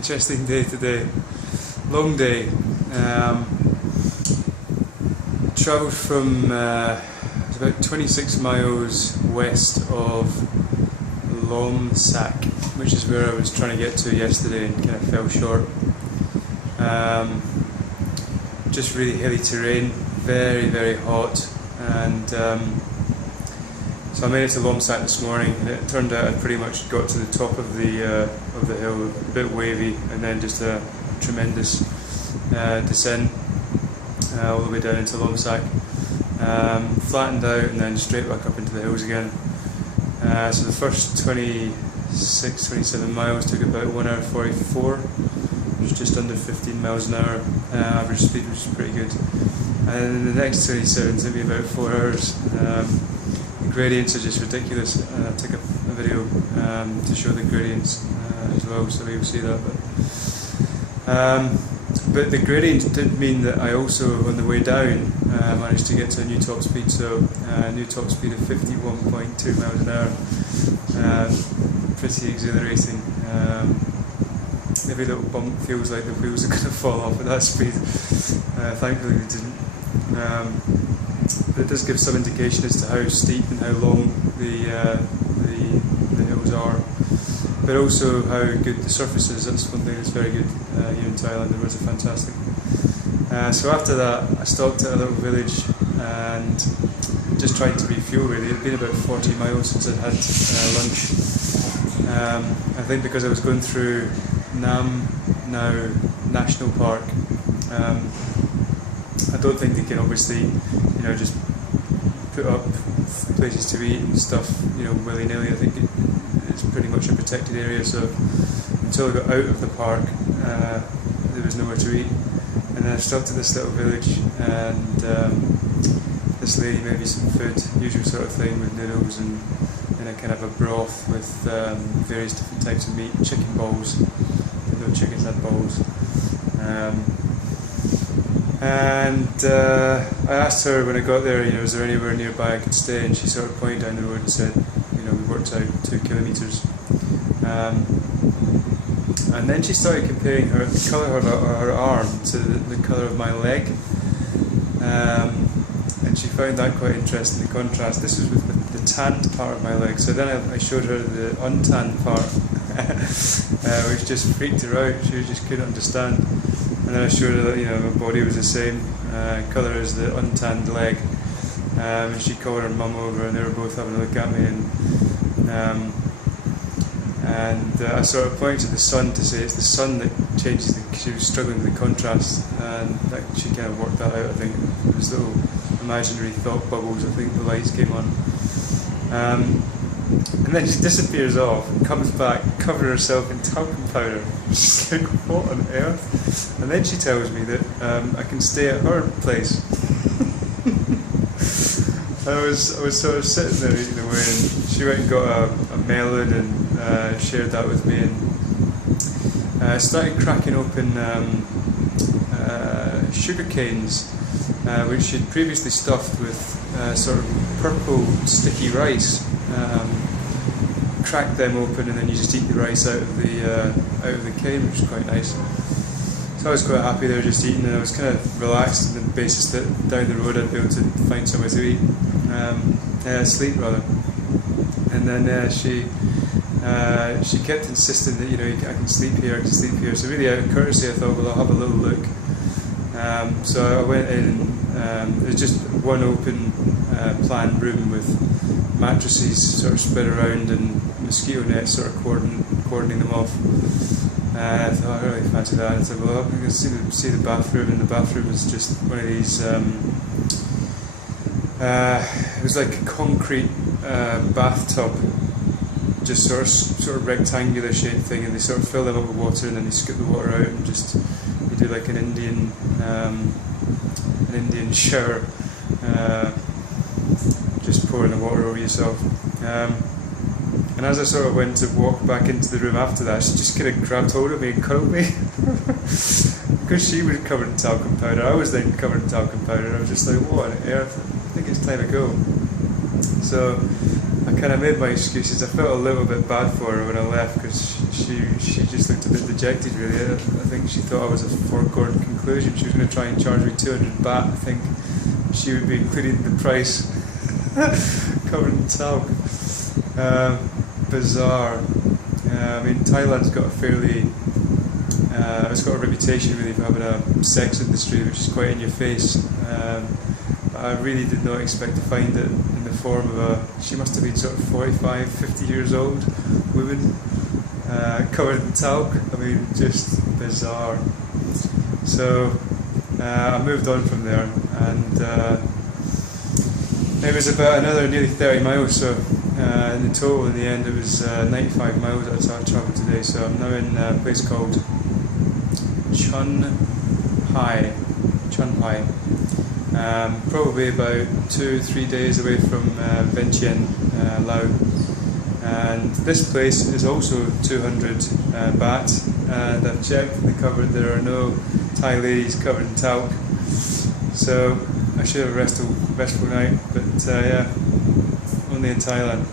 Interesting day today. Long day. Travelled from about 26 miles west of Lomsac, which is where I was trying to get to yesterday and kind of fell short. Just really hilly terrain, very hot, and so I made it to Lomsac this morning, and it turned out I pretty much got to the top of the hill, a bit wavy, and then just a tremendous descent all the way down into Lomsac, flattened out, and then straight back up into the hills again. So the first 27 miles took about 1 hour 44, which is just under 15 miles an hour average speed, which is pretty good. And then the next 27 took me about 4 hours. The gradients are just ridiculous. I took a video to show the gradients as well, so you'll see that. But the gradient did mean that I also, on the way down, managed to get to a new top speed. So a new top speed of 51.2 miles an hour. Pretty exhilarating. Every little bump feels like the wheels are going to fall off at that speed. Thankfully they didn't. But it does give some indication as to how steep and how long the hills are, but also how good the surface is. That's one thing that's very good here in Thailand. The roads are fantastic. So after that, I stopped at a little village and just tried to refuel. Really, it had been about 40 miles since I'd had lunch. I think because I was going through Nam Now National Park. I don't think they can obviously, just put up places to eat and stuff, willy-nilly. I think it's pretty much a protected area, so until I got out of the park, there was nowhere to eat. And then I stopped at this little village, and this lady made me some food, usual sort of thing, with noodles and a kind of a broth with various different types of meat, chicken balls. No chickens had balls. And I asked her when I got there, is there anywhere nearby I could stay, and she sort of pointed down the road and said, we worked out 2 kilometres. And then she started comparing the colour of her arm to the colour of my leg, and she found that quite interesting, the contrast. This was with the tanned part of my leg, so then I showed her the untanned part, which just freaked her out. She just couldn't understand. And then I showed her that my body was the same colour as the untanned leg, and she called her mum over, and they were both having a look at me, and I sort of pointed to the sun to say it's the sun that changes. She was struggling with the contrast, and she kind of worked that out. I think it was little imaginary thought bubbles. I think the lights came on. And then she disappears off and comes back, covering herself in talcum powder. She's like, what on earth? And then she tells me that I can stay at her place. I was sort of sitting there eating away, and she went and got a melon and shared that with me, and started cracking open sugar canes, which she'd previously stuffed with sort of purple sticky rice. Crack them open, and then you just eat the rice out of the cane, which is quite nice. So I was quite happy there, just eating, and I was kind of relaxed on the basis that down the road I'd be able to find somewhere to eat, sleep rather. And then she kept insisting that I can sleep here, I can sleep here. So really, out of courtesy, I thought, well, I'll have a little look. So I went in. There's just one open planned room with mattresses sort of spread around and mosquito nets sort of cordoning them off. I thought I really fancy that. I said, well, I'm going to see the bathroom, and the bathroom was just one of these. It was like a concrete bathtub, just sort of rectangular shaped thing, and they sort of fill them up with water, and then they scoop the water out, and just you do like an Indian shower. Just pouring the water over yourself. And as I sort of went to walk back into the room after that, she just kind of grabbed hold of me and cuddled me. Because she was covered in talcum powder, I was then covered in talcum powder. I was just like, what on earth? I think it's time to go. So I kind of made my excuses. I felt a little bit bad for her when I left, because she just looked a bit dejected. dejected really. I think she thought I was a foregone conclusion. She was going to try and charge me 200 baht. I think she would be including the price covered in talc. Bizarre. I mean, Thailand's got a fairly it's got a reputation really for having a sex industry which is quite in your face. But I really did not expect to find it in the form of she must have been sort of 45, 50 years old woman, covered in talc. I mean, just bizarre. So I moved on from there, and it was about another nearly 30 miles, so in the total in the end it was 95 miles that I travelled today. So I'm now in a place called Chunhai. Probably about 2-3 days away from Vientiane, Laos. And this place is also 200 baht, and I've checked in the cupboard, there are no Thai ladies covered in talc, so I should have a restful night, but yeah, only in Thailand.